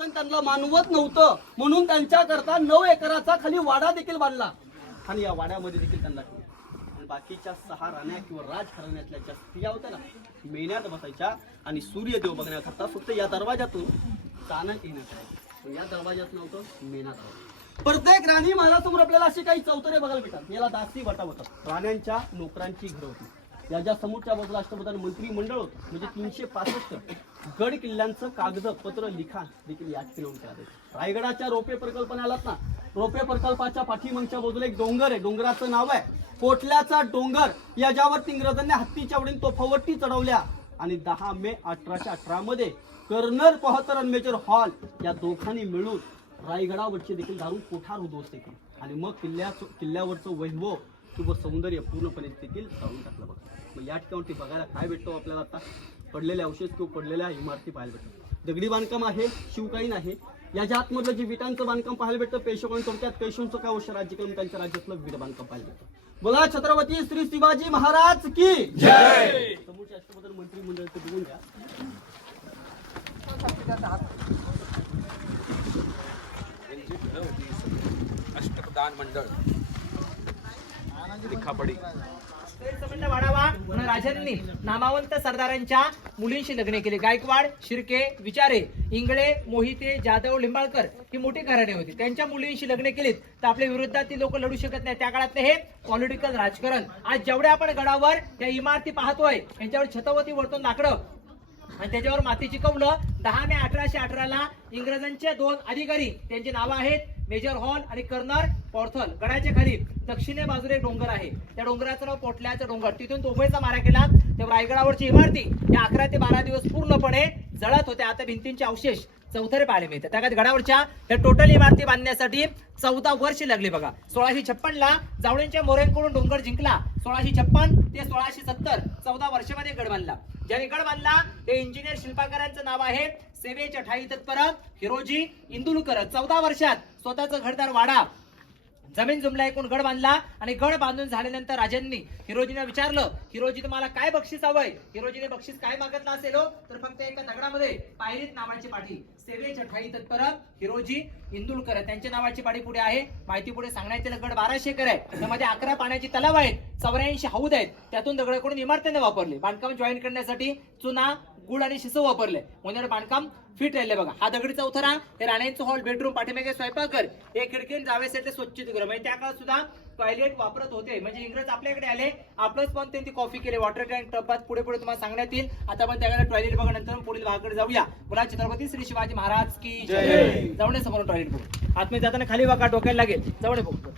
इंग्रजांनी त्यांना मानवत नव्हतं. म्हणून त्यांच्याकरता नऊ एकराचा खाली वाडा देखील बांधला. आणि या वाड्यामध्ये देखील त्यांना आणि बाकीच्या सहा राण्या किंवा राजघराण्यातल्या ज्या स्त्रिया होत्या ना मेण्यात बसायच्या आणि सूर्यदेव बघण्याकरता फक्त या दरवाजातून चाणक येण्यात आहे या दरवाजात नव्हतं मेना दरवाजा प्रत्येक राणी महाराजासमोर आपल्याला अशी काही चौतरे बघायला भेटतात. याला दासी वाटा होतात राण्यांच्या नोकरांची घरं होती. या ज्या समोरच्या बाजूला अष्टप्रधान मंत्रिमंडळ होतं म्हणजे तीनशे पासष्ट गड किल्ल्यांचं कागद पत्र लिखाण देखील यात नोंद रायगडाच्या रोपे प्रकल्पाने आलात ना? रोपे प्रकल्पाच्या पाठीमागच्या बाजूला एक डोंगर आहे. डोंगराचं नाव आहे. कोटल्याचा डोंगर. याच्यावर इंग्रजांनी हत्तीच्या वडील तोफावरती चढवल्या. आणि दहा मे अठराशे अठरा मध्ये कर्नल पहतर आणि मेजर हॉल या दोघांनी मिळून रायगडावरचे देखील दारू कोठार उद्ध्वस्त केली. आणि मग किल्ल्या किल्ल्यावरचं वैभव किंवा सौंदर्य पूर्णपणे देखील जाळून टाकलं बघा. मग या ठिकाणी बघायला काय भेटतो आपल्याला आता? पडलेले अवशेष किंवा पडलेल्या इमारती पाहायला भेटतात. दगडी बांधकाम आहे शिवकालीन आहे याच्या आतमधलं जे विटांचं बांधकाम पाहायला भेटतं पेशवांनी थोडक्यात पेशवांचं काय वर्ष राज्य करून त्यांच्या राज्यातलं वीट बांधकाम पाहायला भेटतं. बोला छत्रपती श्री शिवाजी महाराज की? जय! समोरच्या अष्टप्रधान मंत्रिमंडळ ते बघून घ्या. अष्टप्रधान मंडळ. लिखापडी. संबंध वाढावा. म्हणून राजांनी नामावंत सरदारांच्या मुलींशी लग्न केले. गायकवाड शिर्के विचारे इंगळे मोहिते जाधव लिंबाळकर ही मोठी घराणे होती. त्यांच्या मुलींशी लग्न केलीत तर आपल्या विरोधात ती लोक लढू शकत नाही त्या काळातले हे पॉलिटिकल राजकारण. आज जेवढ्या आपण गडावर त्या इमारती पाहतोय यांच्यावर छतवती वर्तन लाकडं आणि त्याच्यावर मातीची कौलं दहा मे अठराशे अठराला इंग्रजांचे दोन अधिकारी त्यांची नावं आहेत मेजर हॉल आणि कर्नल पॉर्थल गडाच्या खाली दक्षिणे बाजूला एक डोंगर आहे. त्या डोंगराचं नाव पोटल्याचं डोंगर. तिथून तोफेचा मारा केला. तेव्हा रायगडावरची इमारती या अकरा ते बारा दिवस पूर्णपणे जळत होत्या. आता भिंतींचे अवशेष चौथरे पाहायला मिळतात. त्या गडावरच्या या टोटल इमारती बांधण्यासाठी चौदा वर्ष लागली बघा. सोळाशे छप्पन ला जावळींच्या मोऱ्यांकडून डोंगर जिंकला. सोळाशे छप्पन ते सोळाशे सत्तर चौदा वर्षामध्ये गड बांधला. ज्याने गड बांधला ते इंजिनियर शिल्पाकारांचं नाव आहे सेवेच्या ठाई तत्पर हिरोजी इंदुलकर. चौदा वर्षात स्वतःचं घरदार वाडा जमीन जुमला एकूण गड बांधला आणि गड बांधून झाल्यानंतर राजांनी हिरोजीने विचारलं हिरोजी तुम्हाला काय बक्षीस हवंय? हिरोजीने बक्षीस काय मागितलं असेल हो? तर फक्त एका दगडामध्ये पायरीत नावाची पाठी सेवेच्या ठाई तत्पर हिरोजी इंदुलकर त्यांच्या नावाची पाठी पुढे आहे. माहिती पुढे सांगण्यात येईल. गड बाराशे एकर आहे त्यामध्ये अकरा पाण्याची तलाव आहेत. चौऱ्याऐंशी हौद आहेत. त्यातून दगडाकडून इमारतीने वापरले. बांधकाम जॉईन करण्यासाठी चुना गुळ आणि शिसव वापरले. म्हणून बांधकाम फिट राहिले बघा. हा दगडी चौथरा हे राण्यांचं हॉल बेडरूम पाठीमागे स्वयंपाकघर. हे खिडकीन जावेसाठी स्वच्छतेगृह म्हणजे त्या काळात सुद्धा टॉयलेट वापरत होते. म्हणजे इंग्रज आपल्याकडे आले. आपलंच पण त्यांनी कॉफी केले. वॉटर टँक टबात पुढे पुढे तुम्हाला सांगण्यात येईल. आता आपण त्याकडे टॉयलेट बघा. नंतर पुढील भागाकडे जाऊया. बोला छत्रपती श्री शिवाजी महाराज की जय. जाऊन समोर टॉयलेट बघू आतमध्ये जाताना खाली बघा डोक्याला लागेल. जाऊन बघतो बघ,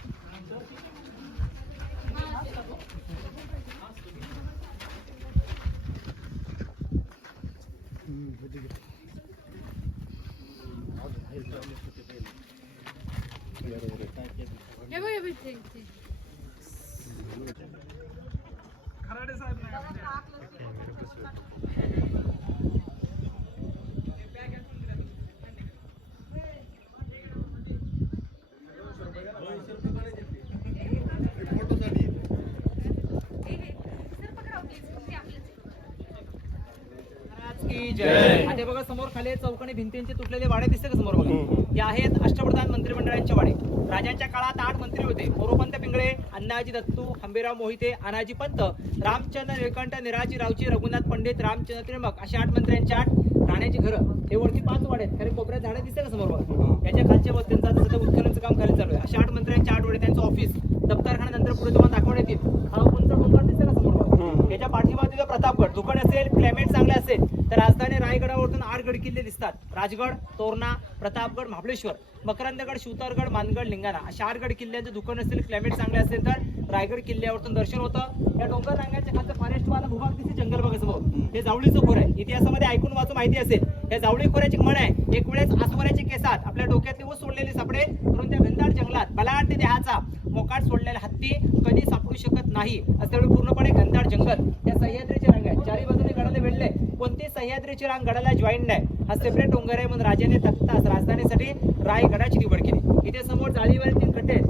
हे बघ, ते- ते. महाराज की जय आता बघा समोर खाली चौकणी भिंतींचे तुटलेले वाडे दिसते का समोर बघा? हे आहेत अष्टप्रधान मंत्रिमंडळांचे वाडे. राजांच्या काळात आठ मंत्री होते. मोरोपंत पिंगळे अण्णाजी दत्तू हंबीराव मोहिते अनाजी पंत रामचंद्र निळकंठ निराजी रावची रघुनाथ पंडित रामचंद्र त्रिमक अशा आठ मंत्र्यांची आठ राहण्याची घरं. हे वरती पाच वाडे आहेत. खाली कोपऱ्यात झाडं दिसते का समोर बघा? याच्या खालच्या वर त्यांचं आता सध्या उत्खननचं काम खाली चालू आहे. अशा आठ मंत्र्यांचे आठ वाडे त्यांचं ऑफिस दप्तरखाना नंतर पुढे तुम्हाला दाखवण्यात येईल हा उंच डोंगर दिसते का समोर बघा? याच्या पाठीमागे प्रतापगड. दुकान असेल क्लायमेट चांगलं असेल तर राजधानी रायगडावरून आठ गड किल्ले दिसतात. राजगड तोरणा प्रतापगड महाबळेश्वर मकरंदगड शिवतरगड मानगड लिंगाणा. अशा आठ दुकान असेल क्लायमेट चांगले असेल तर रायगड किल्ल्यावरतून दर्शन होतं. या डोंगर रांगाच्या खालचं फॉरेस्ट वाला भूभाग दिसते जंगल बघा समोर हे जावळीचं खोर आहे. इतिहासामध्ये ऐकून वाचून माहिती असेल. या जावळी खोऱ्याची म्हण आहे एक वेळेस आसवऱ्याच्या केसात आपल्या डोक्यातले ऊस सोडलेले सापडे करून त्या घनदाट जंगलात बलाढ्य देहाचा मोकाट सोडलेला हत्ती कधी सापडू शकत नाही असं पूर्णपणे घनदाट जंगल. या सह्याद्रीचे रंग आहे चारी बाजूने गडाला वेढले. कोणती सह्याद्रीची रांग गडाला जॉईन नाही? हा सेपरेट डोंगर आहे म्हणून राजाने तख्तास राजधानीसाठी रायगडाची निवड केली. इथे समोर जाळीवर तीन खड्डे आहेत.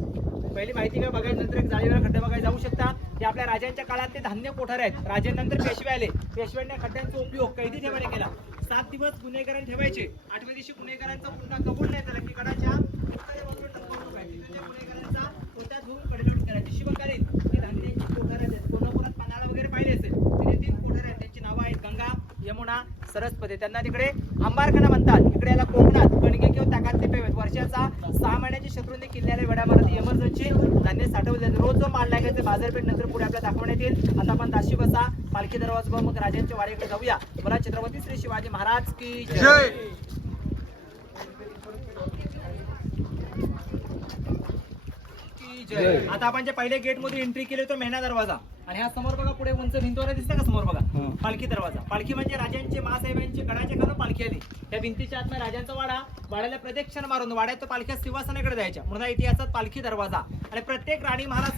पहिली माहिती काय बघायची नंतर एक जाळीवर खड्डे बघायला जाऊ शकता. ते आपल्या राजांच्या काळात ते धान्य कोठार आहेत. राजांनंतर पेशवे आले. पेशव्यांनी खड्ड्यांचा उपयोग कैदी ठेवायला केला. सात दिवस गुन्हेगारांना ठेवायचे. आठव्या दिवशी गुन्हेगारांचा पुन्हा कबूल नाही झाला की गडाच्या उत्तरे बाजूला टकमक ठोकायची. तिथे गुन्हेगारांचा पोत्यात धुवून कडेलोट करायची शिवकालीन हे धान्याची कोठार आहेत. कोल्हापुरात पानाला वगैरे पाहिले असेल. तिथे तीन कोठारे आहेत. त्यांची नावं आहेत गंगा यमुना सरस्वती. त्यांना तिकडे अंबारखाना म्हणतात. इकडे याला कोकणात कणके किंवा ताकात ते पेवेत वर्षाचा सहा महिन्याची शत्रूंनी किल्ल्याला वेढा मारत इमर्जन्सी धान्य साठवले. रोज जो माल लागायचे बाजारपेठ नंतर पुढे आपल्याला दाखवण्यात येईल. आता आपण दाशी बसा. पालखी दरवाजा मग राजांच्या वाडीकडे जाऊया. मला छत्रपती श्री शिवाजी महाराज की जय. की जय. आता आपण जे पहिले गेटमध्ये एंट्री केली तो मेहना दरवाजा. आणि हा समोर बघा पुढे उंच भिंतवरा दिसतं का समोर बघा? पालखी दरवाजा. पालखी म्हणजे राजांचे महासाहेबांचे गडाचे खालून पालखी आली. त्या भिंतीच्या आतमध्ये राजांचा वाडा. वाड्याला प्रदक्षिण मारून वाड्यात पालख्या सिंहासनाकडे जायच्या. म्हणून इतिहासात पालखी दरवाजा. आणि प्रत्येक राणी महाराज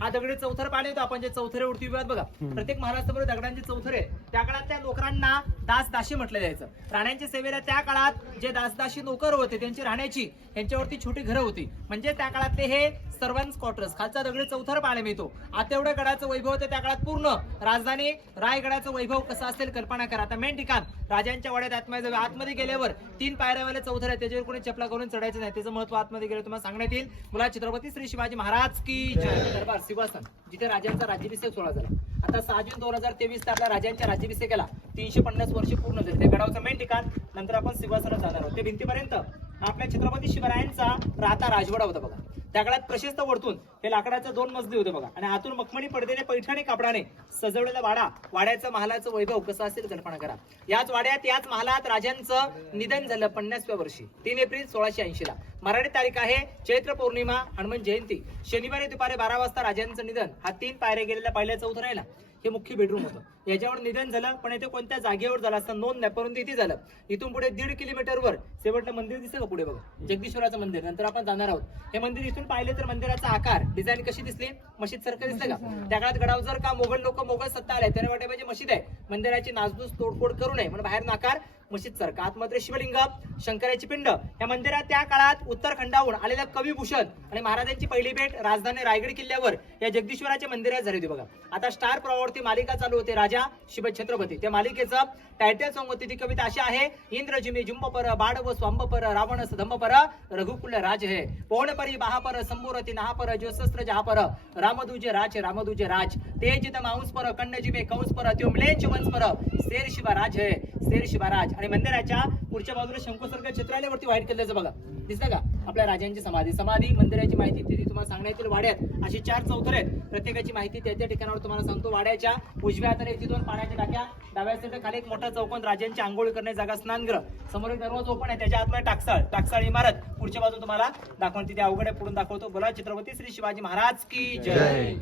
हा दगडी चौथर पाणी होतो आपण जे चौथरे उडती विवाद बघा. प्रत्येक महाराज समोर दगडांचे चौथरे. त्या काळात त्या नोकरांना दास दाशी म्हटलं जायचं. राण्यांच्या सेवेला त्या काळात जे दासदाशी नोकर होते त्यांची राहण्याची यांच्यावरती छोटी घरं होती. म्हणजे त्या काळातले हे सर्वांस क्वार्टर्स खालचा दगडी चौथर पाहायला मिळतो. आता एवढं गडाचं वैभव होतं त्या काळात पूर्ण. राजधानी रायगडाचं वैभव कसं असेल कल्पना करा. आता मेन ठिकाण राजांच्या वाड्यात आतमध्ये आतमध्ये गेल्यावर तीन पायऱ्यावाले चौथर आहे त्याच्यावर कोणी चपला करून चढायचं नाही. त्याचं महत्त्व आतमध्ये गेलं तुम्हाला सांगण्यात येईल. मुला छत्रपती श्री शिवाजी महाराज की जय. दरबार सिंहासन जिथे राजांचा राज्याभिषेक सोहळा झाला. आता सहा जून दोन हजार तेवीस आपल्या राजांच्या राज्याभिषेकाला तीनशे पन्नास वर्ष पूर्ण झाले. ते गडावचं मेन ठिकाण नंतर आपण सिंहासनात जाणार आहोत. ते भिंतीपर्यंत आपल्या छत्रपती शिवरायांचा राहता राजवाडा होता बघा. त्या काळात प्रशस्त वरतून हे लाकडाचं दोन मजली होते बघा. आणि आतून मखमणी पडदेने पैठणी कापडाने सजवलेला वाडा वाड्याचं महालाचं वैभव कसं असेल कल्पना करा. याच वाड्यात याच महालात राजांचं निधन झालं पन्नासव्या वर्षी तीन एप्रिल सोळाशे ऐंशी ला. मराठी तारीख आहे चैत्र पौर्णिमा हनुमान जयंती. शनिवारी दुपारी बारा वाजता राजांचं निधन. हा तीन पायऱ्या गेलेल्या पहिल्या चौथ राहिला. हे मुख्य बेडरूम होतं. याच्यावर निधन झालं पण इथे कोणत्या जागेवर झालं असं नोंद नाही परंतु इथे झालं. इथून पुढे दीड किलोमीटरवर शेवटलं मंदिर दिसतं का पुढे बघा? जगदीश्वराचं मंदिर. नंतर आपण जाणार आहोत. हे मंदिर इथून पाहिले तर मंदिराचा आकार डिझाईन कशी दिसली? मशीद सारखं दिसतं का? त्या काळात गडावर जर का मोगल लोक मोगल सत्ता आले त्याने वाटे म्हणजे मशीद आहे. मंदिराची नासधूस तोडफोड करू नये म्हणून बाहेर आकार मशीद सारखं आतमध्ये शिवलिंग शंकराची पिंड. या मंदिरात त्या काळात उत्तरखंडाहून आलेल्या कवी भूषण आणि महाराजांची पहिली भेट राजधानी रायगड किल्ल्यावर या जगदीश्वराच्या मंदिरात झाली होती बघा. आता स्टार प्रवावरती मालिका चालू होते. राजा शिव छत्रपती. त्या मालिकेचं टायटल सॉंग होती ती कविता अशी आहे इंद्रजिमी जुंबपर बाड व स्वांबपर रावण सदंबपर रघुकुल राज हे. पौणपरी बहापर संबोरती नहापर ज्योशस्त्र जहापर रामदुजे राज रामदुजे राज. तेजित मांसपर कन्न कंसपर त्योमलेंच वंसपर शेर शिवराज हे. शेर शिवराज. आणि मंदिराच्या पुढच्या बाजूला शंकुसारख्या चित्रालयावरती व्हाईट कलरचं बघा. दिसलं का? आपल्या राजांची समाधी. समाधी मंदिराची माहिती तिथे तुम्हाला सांगण्यात येईल वाड्यात. अशी चार चौथर आहेत. प्रत्येकाची माहिती त्या त्या ठिकाणावर तुम्हाला सांगतो. वाड्याच्या उजव्या हाताने तिथून पाण्याच्या टाक्या डाव्या साईडला खाली एक मोठा चौकोन राजांची आंघोळ करण्याची जागा स्नानगृह. समोर एक दरवाजा ओपन आहे. त्याच्या आतमध्ये टाकसाळ टाकसाळ इमारत. पुढच्या बाजून तुम्हाला दाखवून तिथे अवघड आहे पुढून दाखवतो. बोला छत्रपती श्री शिवाजी महाराज की जय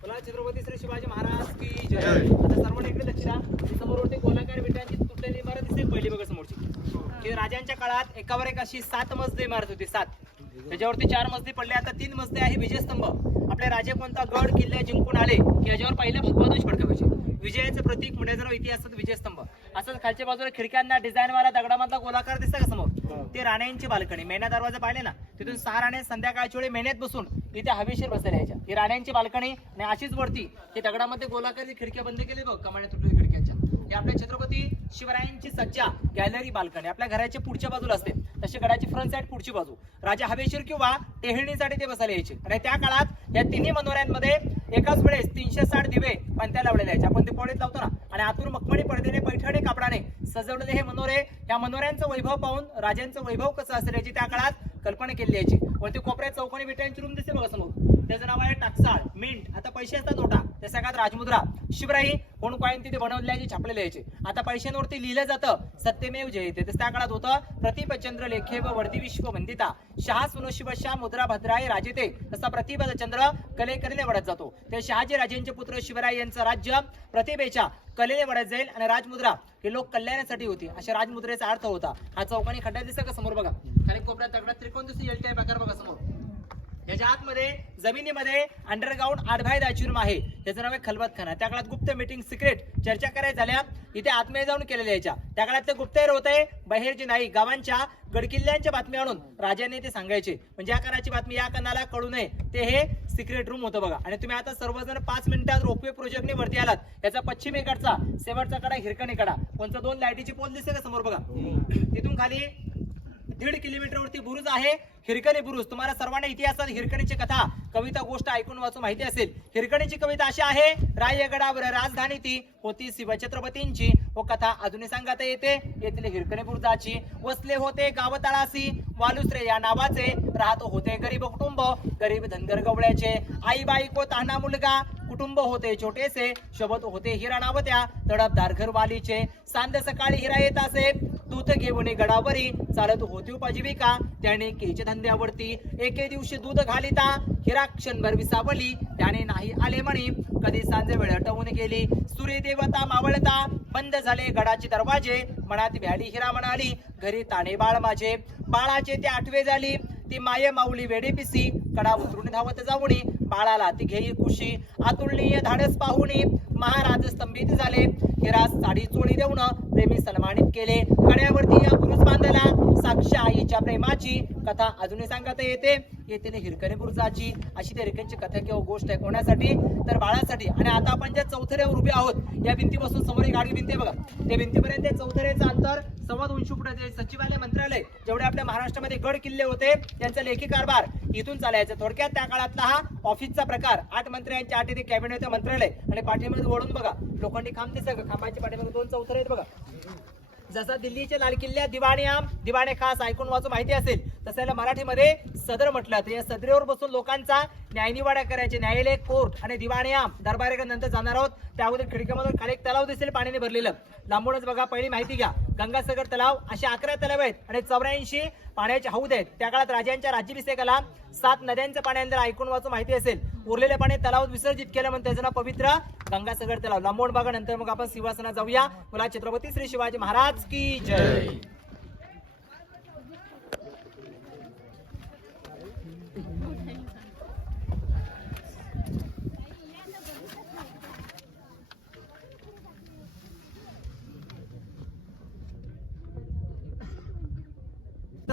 बोला छत्रपती श्री शिवाजी महाराज की जय आता सर्वांनी इकडे लक्ष द्या समोरवरती गोलाकार विटांची तुटलेली इमारत दिसते पहिली बघा समोरची की राजांच्या काळात एकावर एक अशी सात मजली इमारत होती सात. त्याच्यावरती चार मजली पडले आता तीन मजली आहे विजयस्तंभ. आपले राजे कोणता गड किल्ले जिंकून आले की याच्यावर पहिले भगवानच फडकवायचे विजयाचं प्रतीक म्हणजे जर इतिहासात विजयस्तंभ. असंच खालच्या बाजूला खिडक्यांना डिझाईन वाला दगडामधला गोलाकार दिसतं का समोर? ते राण्यांची बाल्कनी मेना दरवाजा पाहिले ना? तिथून सहा राणे संध्याकाळच्या वेळी मेहनत बसून इथे हवेशीर बसल्या यायच्या. ही राण्यांची बाल्कनी आणि अशीच वरती हे दगडामध्ये गोलाकार खिडक्या बंद केली बघ कमाड्या तुटली खिडक्यांच्या. हे आपल्या छत्रपती शिवरायांची सज्जा गॅलरी बाल्कनी आपल्या घराच्या पुढच्या बाजूला असते. तसे गडाची फ्रंट साईड पुढची बाजू. राजा हवेशीर किंवा टेहळणीसाठी ते बसायला यायचे. आणि त्या काळात या तिन्ही मनोऱ्यांमध्ये एकाच वेळेस तीनशे साठ दिवे पंत्या लावलेले यायचे आपण ते पोळीत लावतो ना. आणि आतून मखमणी पडदेने पैठणी कापडाने सजवलेले हे मनोरे या मनोऱ्यांचं वैभव पाहून राजांचं वैभव कसं असेल याची त्या काळात कल्पना केली यायची. वरती कोपऱ्यात चौकोनी विटांची रूम दिसते बघा समोर. त्याचं नाव आहे टाकसाळ. मिंट. आता पैसे असतात नोटा. त्या सगळ्यात राजमुद्रा. शिवराई कोण कॉईन तिथे बनवले छापलेले यायचे आता पैशांवरती लिहिलं जातं. सत्यमेव जयते तसं त्या काळात होतं प्रतिपचंद्र लेखे व वर्दी विश्व वंदिता शहा सुनो शिव मुद्रा भद्राय राजेते तसा प्रतिभा चंद्र कले कलेने वडत जातो. ते शहाजी राजेंचे पुत्र शिवराय यांचं राज्य प्रतिभेच्या कलेने वडत जाईल आणि राजमुद्रा हे लोक कल्याणासाठी होती. अशा राजमुद्रेचा अर्थ होता. हा चौकानी खड्डा दिसत का समोर बघा? खाली कोपऱ्यात दगडात त्रिकोण दिसून येईल प्रकार बघा समोर. याच्या आतमध्ये जमिनीमध्ये अंडरग्राऊंड आडभाई दाचिरूम आहे त्याचं नाव आहे खलबत खाना त्या काळात गुप्त मीटिंग सिक्रेट चर्चा करायला झाल्या. इथे आतमध्ये जाऊन केलेल्या याच्या. त्या काळात ते गुप्तहेर होते बाहेरचे नाही गावांच्या गडकिल्ल्यांच्या बातम्या आणून राजाने ते सांगायचे. म्हणजे या कानाची बातमी या कानाला कळू नये. ते हे सिक्रेट रूम होतं बघा. आणि तुम्ही आता सर्वजण पाच मिनिटात रोपवे प्रोजेक्टने वरती आलात. याचा पश्चिमेकडचा शेवटचा कडा हिरकणी कडा. कोणचा दोन लाईटीची पोल दिसते का समोर बघा? तिथून खाली दीड किलोमीटरवरती बुरुज आहे हिरकणी बुरुज. तुम्हाला सर्वांना इतिहासात हिरकणीची कथा कविता गोष्ट ऐकून वाचून माहिती असेल. हिरकणीची कविता अशी आहे रायगडावर राजधानी ती होती शिवछत्रपतींची. व कथा अजूनही सांगता येते येथील हिरकणी बुरुजाची. वसले होते गावतळासी वालुसरे या नावाचे. राहत होते गरीब कुटुंब गरीब धनगर गवळ्याचे. आई बाईको तान्हा मुलगा कुटुंब होते छोटेसे. शोभत होते हिरा नावत्या तडपदार घरवालीचे. सांद सकाळी हिरा येत असे. दूध घेऊन गडावरी. चालत होती उपजीविका त्याने केचे धंद्यावरती एके दिवशी दूध घालिता. हिरा क्षणभर विसावली. त्याने नाही आले म्हणी. कधी सांजे वेळ टवून गेली. सूर्यदेवता मावळता. बंद झाले गडाचे दरवाजे. मनात व्याली हिरा म्हणाली घरी ताणे बाळ माझे. बाळाचे ते आठवे झाली. ती माये माऊली वेडे पिसी. कडा उतरून धावत जाऊनी बाळाला ती घेई खुशी. अतुलनीय धाडस पाहुणी महाराज स्तंभित झाले. मंदिरात साडी चोळी देऊन प्रेमी सन्मानित केले. कड्यावरती या बुरुज बांधला. साक्षी आईच्या प्रेमाची कथा अजूनही सांगता येते. येथे हिरकणी बुरुजाची. अशी त्या हिरकणची कथा किंवा गोष्ट आहे कोणासाठी? तर बाळासाठी. आणि आता आपण ज्या चौथऱ्यावर उभे आहोत या भिंतीपासून समोर एक आडवी भिंती बघा. त्या भिंतीपर्यंत ते चौथऱ्याचं अंतर सव्वा दोनशे फुटाचे सचिवालय मंत्रालय जेवढे आपल्या महाराष्ट्रामध्ये गड किल्ले होते त्यांचा लेखी कारभार इथून चालायचा. थोडक्यात त्या काळातला हा ऑफिसचा प्रकार. आठ मंत्र्यांच्या आठ इथे कॅबिनेट मंत्रालय. आणि पाठीमध्ये वळून बघा. लोखंडी खांब दिसत आंबाच्या पाठीमागे दोन चौथर आहेत बघा. जसा दिल्लीच्या लाल किल्ल्या दिवाणे आम दिवाणे खास ऐकून वाचून माहिती असेल तसं याला मराठीमध्ये सदर म्हटलं तर या सदरेवर बसून लोकांचा न्यायनिवाडा करायचे. न्यायालय कोर्ट आणि दिवाणीआम दरबार नंतर जाणार आहोत. त्या अगोदर खिडक्यामधून खाली एक तलाव दिसेल पाण्याने भरलेलं. लांबूनच बघा पहिली माहिती घ्या. गंगासागर तलाव असे अकरा तलाव आहेत आणि चौऱ्याऐंशी पाण्याचे हौद आहेत. त्या काळात राजांच्या राज्याभिषेकाला सात नद्यांचं पाणी आणलं ऐकून वाचून माहिती असेल. उरलेले पाणी तलाव विसर्जित केलं म्हणून त्याचं नाव पवित्र गंगासागर तलाव. लांबून बघा नंतर मग आपण सिंहासना जाऊया. मला छत्रपती श्री शिवाजी महाराज की जय.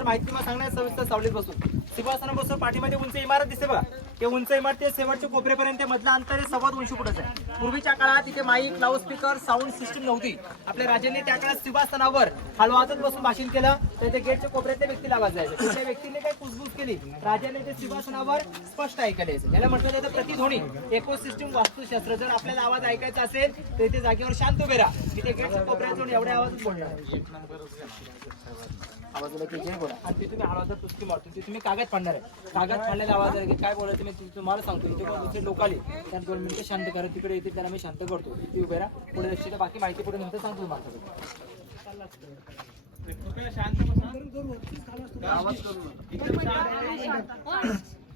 माहिती मला सांगणार सविस्तर सावलीत बसून सिंहासनापासून पाठीमध्ये उंच इमारत दिसते बघा. ते उंच इमारत शेवटच्या कोपऱ्यापर्यंत मधलं अंतर हे सव्वा दोनशे फुटच आहे. पूर्वीच्या काळात इथे mic loud speaker sound system नव्हती. आपल्या राजांनी त्या काळात सिंहासनावर हलवाजत बसून भाषण केलं. तर ते गेटच्या कोपऱ्यातल्या व्यक्तीला आवाज जायचं त्या व्यक्तीने काही कुसबूस केली. राजाने ते सिंहासनावर स्पष्ट ऐकायला यायचं. याला म्हटलं जातं प्रतिध्वनी. इको सिस्टीम वास्तुशास्त्र. जर आपल्याला आवाज ऐकायचा असेल तर इथे जागेवर शांत उभे राहा. तिथे गेटच्या कोपऱ्यात जाऊन एवढ्या आवाजच बोलणार आवाजाला ते जे बोला. आणि ते तुम्ही आवाजात पुस्तकी मारतो ते तुम्ही कागद फाडणार आहे. कागद फाडलेला आवाज आहे की काय बोलायचं मी तुम्हाला सांगतो. इथे कोण दुसरे लोक आले त्यात दोन मिनिटं शांत करा. तिकडे येते त्याला मी शांत करतो. ती उभे राहा. पुढे लक्ष द्या. बाकी माहिती पुढे नंतर सांगतो तुम्हाला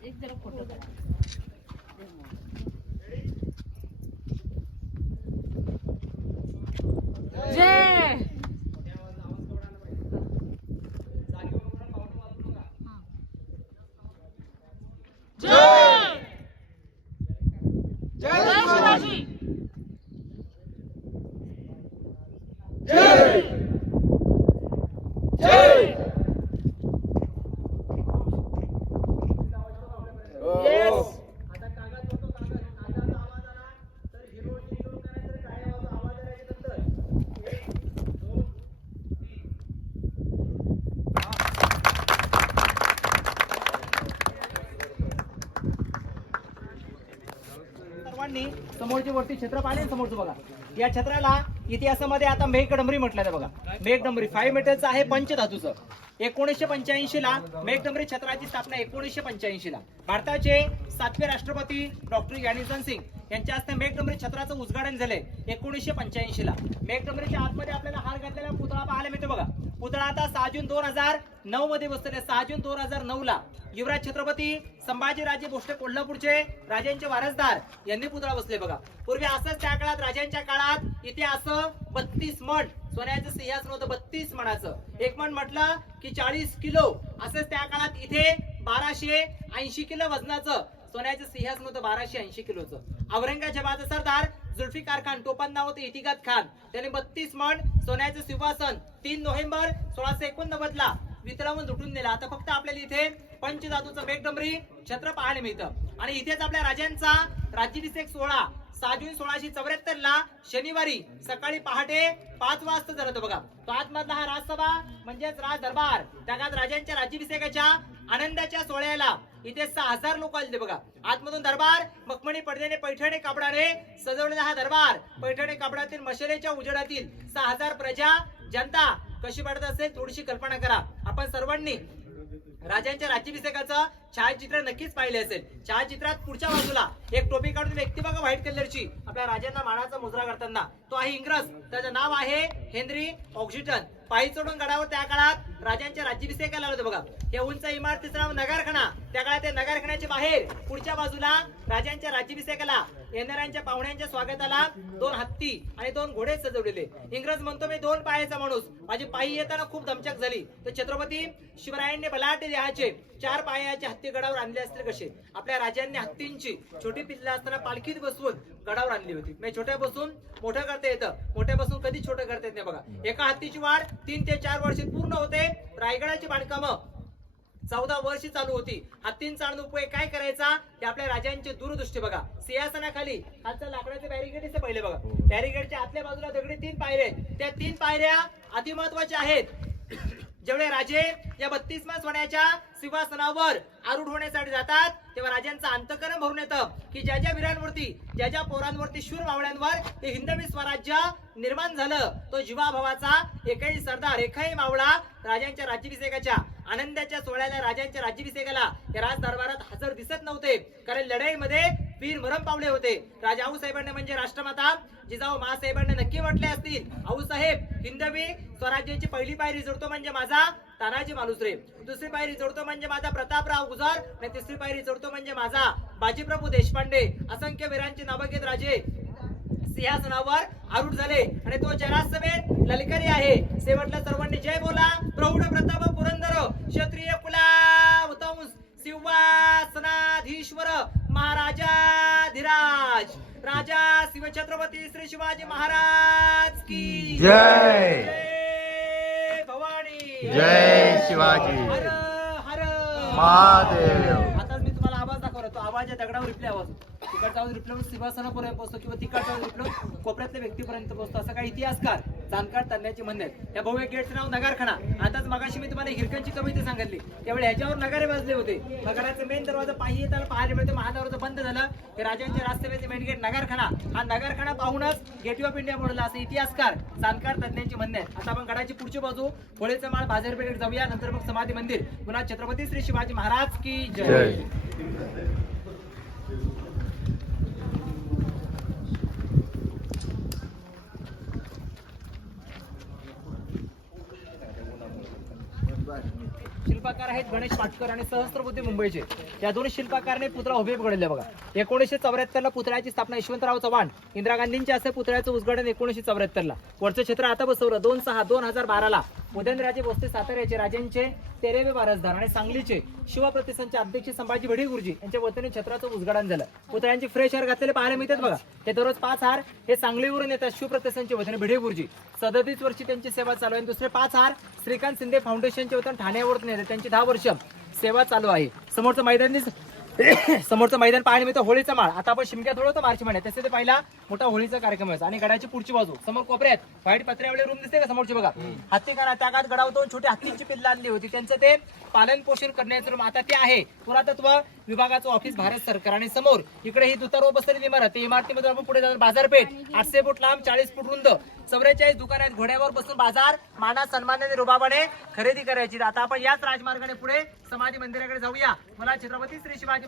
एक जरा फोटो जय! जय जय शिवाजी आता कागद होतो कागद कागदाचा आवाज आला तर हिरो हिरो करायचं तर काय आवाज आवाज आल्याच्यानंतर एक, दोन, तीन. सर्वांनी समोरची वरती छत्र पाहिले समोरचं बघा. या छत्राला इतिहासामध्ये आता मेघडंबरी म्हटलं आहे बघा. मेघडंबरी फाईव्ह मीटरचं आहे पंचधातूचं. एकोणीसशे पंच्याऐंशी ला मेघडंबरी छत्राची स्थापना एकोणीसशे पंच्याऐंशी ला. भारताचे सातवे राष्ट्रपती डॉक्टर यानिसन सिंग. यांच्या हस्ते मेघडंबरी छत्राचं उद्घाटन झालंय. एकोणीसशे पंच्याऐंशी ला. मेघडंबरीच्या आतमध्ये आपल्याला हार घातलेला पुतळा पाहायला मिळतो बघा. पुतळा आता सहा जून दोन हजार नऊ मध्ये बसलेले सहा जून दोन हजार नऊ ला. युवराज छत्रपती संभाजीराजे भोसले कोल्हापूरचे राजांचे वारसदार यांनी पुतळा बसले बघा. पूर्वी असंच त्या काळात राजांच्या काळात इथे असं बत्तीस मण सोन्याचं सिंहासन होतं बत्तीस मणाचं एक मण म्हटलं की चाळीस किलो. असंच त्या काळात इथे बाराशे ऐंशी किलो वजनाचं सोन्याचं सिंहासन होतं बाराशे ऐंशी किलोचं. औरंगजेबाचा सरदार जुल्फिकार खान टोपण नाव होतं इतिकात खान. त्याने बत्तीस मण सोन्याचं सिंहासन तीन नोव्हेंबर सोळाशे एकोणनव्वद ला वितळवून लुटून नेला. आता फक्त आपल्याला इथे पंचधातूचं मेघडंबरी छत्र पाहायला मिळतं. आणि इथेच आपल्या राजांचा राज्याभिषेक सोहळा सहा जून सोळाशे चौऱ्याहत्तर ला शनिवारी सकाळी पहाटे पाच वाजता झालं होतं बघा. तो आतमधला हा राजसभा म्हणजेच राज दरबार त्या काळात राजांच्या राज्याभिषेकाच्या आनंदाच्या सोहळ्याला इथे सहा हजार लोक आले बघा. आतमधून दरबार मखमणी पडद्याने पैठणी कापडाने सजवलेला हा दरबार. पैठणी कापडातील मशेरेच्या उजेडातील सहा हजार प्रजा जनता कशी वाटत असेल थोडीशी कल्पना करा. आपण सर्वांनी राजांच्या राज्याभिषेकाचं छायाचित्र नक्कीच पाहिले असेल. छायाचित्रात पुढच्या बाजूला एक टोपी काढून व्यक्ती बघा व्हाईट कलरची. आपल्या राजांना मानाचा मुजरा करताना. तो आहे इंग्रज. त्याचं नाव आहे हेनरी ऑक्सिटन पायी चढून गडावर त्या काळात राजांच्या राज्याभिषेकाला होते बघा. या उंच इमारतीचं नाव नगारखाना त्या काळात त्या नगारखान्याच्या बाहेर पुढच्या बाजूला राजांच्या राज्याभिषेकाला येणाऱ्यांच्या पाहुण्यांच्या स्वागताला दोन हत्ती आणि दोन घोडे सजवलेले. इंग्रज म्हणतो मी दोन पायाचा माणूस. माझी पायी येताना खूप धमचक झाली. तर छत्रपती शिवरायांनी बलाट देहाचे चार पायाचे हत्ती गडावर आणले असतील कसे? आपल्या राजांनी हत्तींची छोटी पिल्ला असताना पालखीत बसवून गडावर आणली होती. म्हणजे छोट्या बसून मोठं करता येतं. मोठ्या बसून कधी छोटं करता येत नाही बघा. एका हत्तीची वाढ तीन ते चार वर्षे पूर्ण होते. रायगडाची बांधकामं चौदा वर्ष चालू होती. हत्तींचा आणि उपयोग काय करायचा? हे आपल्या राजांची दूरदृष्टी बघा. सिंहासनाखाली खालचं लाकडाचे बॅरिकेड दिसते पहिले बघा. बॅरिकेडच्या आतल्या बाजूला दगडी तीन पायऱ्या आहेत. त्या तीन पायऱ्या अतिमहत्वाच्या आहेत. जेवढे राजे या बत्तीसमा सोन्याच्या सिंहासनावर आरूढ होण्यासाठी जातात तेव्हा राजांचं अंतकरण भरून येतं की ज्या ज्या वीरांवरती ज्या ज्या पोरांवरती शूर मावळ्यांवर ते हिंदवी स्वराज्य निर्माण झालं तो जीवाभावाचा एकही सरदार एकही मावळा राजांच्या राज्याभिषेकाच्या आनंदाच्या सोहळ्याला राजांच्या राज्याभिषेकाला या राज दरबारात हजर दिसत नव्हते. कारण लढाईमध्ये वीर मरम पावले होते. राजा आऊसाहेबांनी म्हणजे राष्ट्रमाता जिजाऊ महासाहेबांनी नक्की म्हटले असतील. आऊसाहेब हिंदवी स्वराज्याची पहिली पायरी जोडतो म्हणजे माझा तानाजी मालुसरे. दुसरी पायरी जोडतो म्हणजे माझा प्रतापराव गुजार आणि तिसरी पायरी जोडतो म्हणजे माझा बाजीप्रभू देशपांडे. असंख्य वीरांची नावं घेत राजे. सिंहासनावर आरूढ झाले. आणि तो जरासमेत ललकरी आहे. शेवटला सर्वांनी जय बोला. प्रौढ प्रताप पुरंदर क्षत्रिय कुला उत्तम सिंहासनाधीश्वर महाराजाधिराज राजा शिवछत्रपती श्री शिवाजी महाराज की जय. जय भवानी. जय शिवाजी. हर हर. महादेव. आता मी तुम्हाला आवाज दाखवला. तो आवाज या दगडावर रिप्ले आवाज. तिकडचा आवाज रिप्ले सिंहासनापर्यंत पोहोचतो किंवा तिकडचा आवाज रिप्ले कोपऱ्यातल्या व्यक्तीपर्यंत पोहोचतो. असं काही इतिहासकार जाणकार तज्ञाची म्हणणे या भव्य गेटचं नाव नगारखाना आताच मगाशी मी तुम्हाला हिरकणची कविता सांगितली. त्यावेळी ह्याच्यावर नगारे वाजले होते. नगराचे मेन दरवाजा पाहिजे त्याला पाहायला मिळते. महादरवाजा बंद झालं. हे राजांच्या राजसभेचे मेन गेट नगारखाना हा नगारखाना पाहूनच गेटवे ऑफ इंडिया म्हणलं असं इतिहासकार जाणकार तज्ञांची म्हणणे आता आपण गडाची पुढची बाजू होळीचा माळ बाजारपेठेत जाऊया. नंतर मग समाधी मंदिर. पुन्हा छत्रपती श्री शिवाजी महाराज की जय. शिल्पकार आहेत गणेश पाटकर आणि सहस्त्रबुद्धी मुंबईचे. या दोन शिल्पकारने पुतळा उभे घडले बघा. एकोणीसशे चौऱ्याहत्तर ला पुतळ्याची स्थापना यशवंतराव चव्हाण इंदिरा गांधींचे असे पुतळ्याचं उद्घाटन एकोणीसशे चौऱ्याहत्तर ला वरचं क्षेत्र आता बसवलं. दोन सहा दोन हजार बाराला. उदयनराजे भोसले साताऱ्याचे राजांचे तेरावे वारसदार आणि सांगलीचे शिवप्रतिष्ठानचे अध्यक्ष संभाजी भिडे गुरुजी यांच्या वतीने छत्राचं उद्घाटन झालं. पुतळ्यांचे फ्रेश हार घातलेले पाहायला मिळतात बघा. ते दररोज पाच हार हे सांगलीवरून येतात शिवप्रतिष्ठानच्या वतीने भिडे गुरुजी सदतीस वर्षी त्यांची सेवा चालू आहे. आणि दुसरे पाच हार श्रीकांत शिंदे फाउंडेशनच्या वतीने ठाण्यावरून येतात. त्यांची दहा वर्ष सेवा चालू आहे. समोरचं मैदान दिस समोरचं मैदान पाहायला मिळतं होळीचा माळ. आता आपण शिमक्यात होतो मार्च महिन्यात. त्याचे ते पहिला मोठा होळीचा कार्यक्रम व्हायचा आणि गडाची पुढची बाजू. समोर कोपऱ्यात व्हाईट पत्र्यावळे रूम दिसते का समोरची बघा? हत्ती करा त्या काळात गडावर दोन छोटी हत्तींची पिल्ल आणली होती. त्यांचं ते पालन पोषण करण्याचं रूम आता ते आहे पुरातत्व विभागाचं ऑफिस भारत सरकार. आणि समोर इकडे ही दुतारो बसलेली इमारत. इमारतीमध्ये आपण पुढे जाणार. बाजारपेठ आठशे फूट लांब चाळीस फूट रुंद. चौवेचाळीस दुकान आहेत. घोड्यावर बसून बाजार माना सन्मानाने रुबाबाने खरेदी करायची. आता आपण याच राजमार्गाने पुढे समाधी मंदिराकडे जाऊया. मला छत्रपती श्री शिवाजी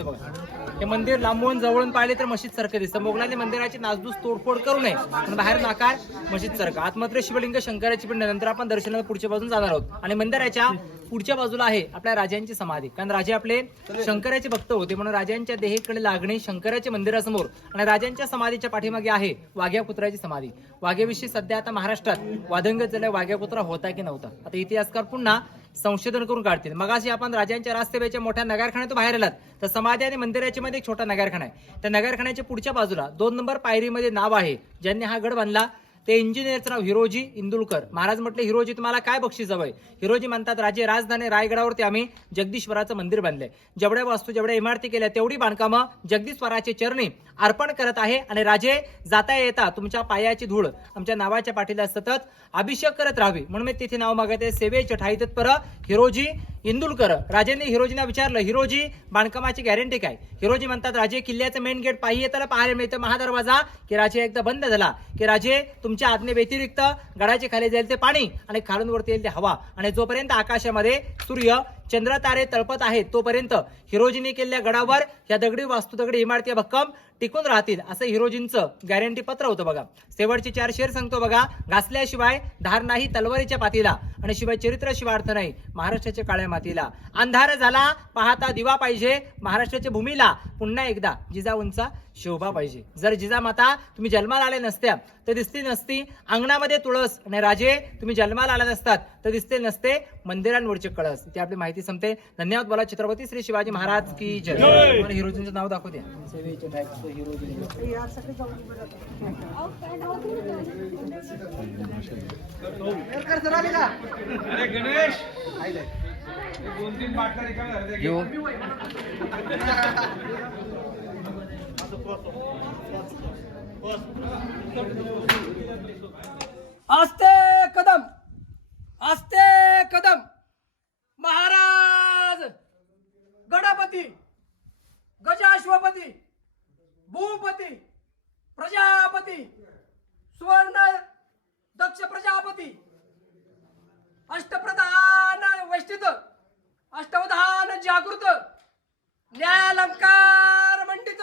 होते बघा. हे मंदिर लांबून जवळून पाहिले तर मशीद सारखं दिसतं. मोगलांनी मंदिराची नासधूस तोडफोड करू नये पण बाहेर नाकार मशीद सारखं. आतमध्ये शिवलिंग शंकराची पिंड. नंतर आपण दर्शनाला पुढच्या बाजून जाणार आहोत. आणि मंदिराच्या पुढच्या बाजूला आहे आपल्या राजांची समाधी. कारण राजे आपले शंकराचे भक्त होते म्हणून राजांच्या देहेकडे लागणे शंकराच्या मंदिरासमोर आणि राजांच्या समाधीच्या पाठीमागे आहे वाघ्या कुत्राची समाधी. वाघ्याविषयी सध्या आता महाराष्ट्रात वादंग झाल्या वाघ्या कुत्रा होता की नव्हता? आता इतिहासकार पुन्हा संशोधन करून काढतील. मगाशी आपण राजांच्या राजसेवेच्या मोठ्या नगरखान्यात बाहेर आलात. तर समाधी आणि मंदिराच्या मध्ये एक छोटा नगरखाना आहे. त्या नगरखान्याच्या पुढच्या बाजूला दोन नंबर पायरीमध्ये नाव आहे ज्यांनी हा गड बांधला. ते इंजिनियरचं नाव हिरोजी इंदुलकर. महाराज म्हटले हिरोजी तुम्हाला काय बक्षीस हवंय? हिरोजी म्हणतात राजे राजधानी रायगडावरती आम्ही जगदीश्वराचं मंदिर बांधले जेवढ्या वास्तू जेवढ्या इमारती केल्या तेवढी बांधकामं जगदीश्वराचे चरणी अर्पण करत आहे. आणि राजे जाता येता तुमच्या पायाची धूळ आमच्या नावाच्या पाठीला सतत अभिषेक करत राहावी. म्हणून मी तिथे नाव मागत आहे सेवेचे ठाई तत्पर हिरोजी इंदुलकर. राजेंनी हिरोजीना विचारलं हिरोजी बांधकामाची गॅरंटी काय? हिरोजी म्हणतात राजे किल्ल्याचं मेन गेट पाहिजे त्याला पाहायला मिळतं महादरवाजा. की राजे एकदा बंद झाला की राजे तुमच्या आज्ञे व्यतिरिक्त गडाच्या खाली जाईल ते पाणी आणि खालून वरती येईल ते हवा. आणि जोपर्यंत आकाशामध्ये सूर्य चंद्र तारे तळपत आहेत. तोपर्यंत हिरोजीने केलेल्या गडावर या दगडी वास्तू दगडी इमारती भक्कम टिकून राहतील असं हिरोजींचं गॅरंटी पत्र होतं बघा. शेवटचे चार शेर सांगतो बघा. घासल्याशिवाय धार नाही तलवारीच्या पातीला आणि शिवाय चरित्र शिवार्थ नाही महाराष्ट्राच्या काळ्या मातीला. अंधार झाला पाहता दिवा पाहिजे महाराष्ट्राच्या भूमीला पुन्हा एकदा जिजाऊंचा शोभा पाहिजे. जर जिजामाता तुम्ही जन्माला आले नसत्या तर दिसती नसती अंगणामध्ये तुळस. आणि राजे तुम्ही जन्माला आला नसतात तर दिसते नसते मंदिरांवरचे कळस. ते आपली माहिती संपते. धन्यवाद बोला छत्रपती श्री शिवाजी महाराज की जय. हिरोजींचं नाव दाखवू द्या. सेवेचे type हिरोजी आस्ते कदम आस्ते कदम. महाराज गणपती गजाश्वपती भूपती प्रजापती सुवर्ण दक्ष प्रजापती अष्टप्रधान वैष्टित अष्टवधान जागृत न्यायालंकार मंडित.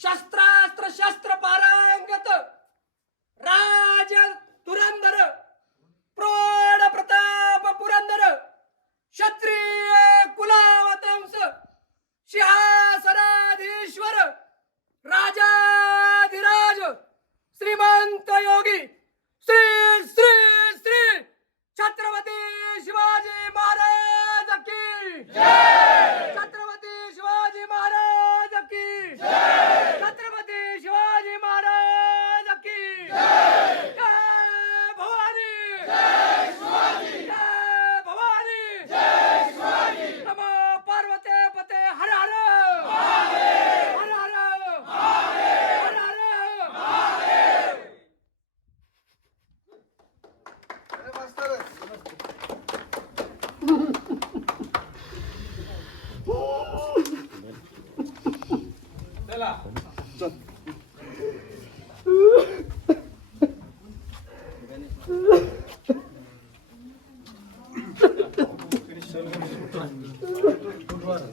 शस्त्रास्त्र शस्त्र पारंगत राज तुरंदर प्रौढ प्रताप पुरंदर क्षत्रिय कुलावतंस सिंहासनाधीश्वर राजाधिराज श्रीमंत योगी श्री श्री श्री छत्रपती शिवाजी महाराज की छत्रपती शिवाजी महाराज की छत्रपती शिवाजी महाराज की जय भवानी जय भवानी नमो पार्वते पते हर हर हर हर हर हर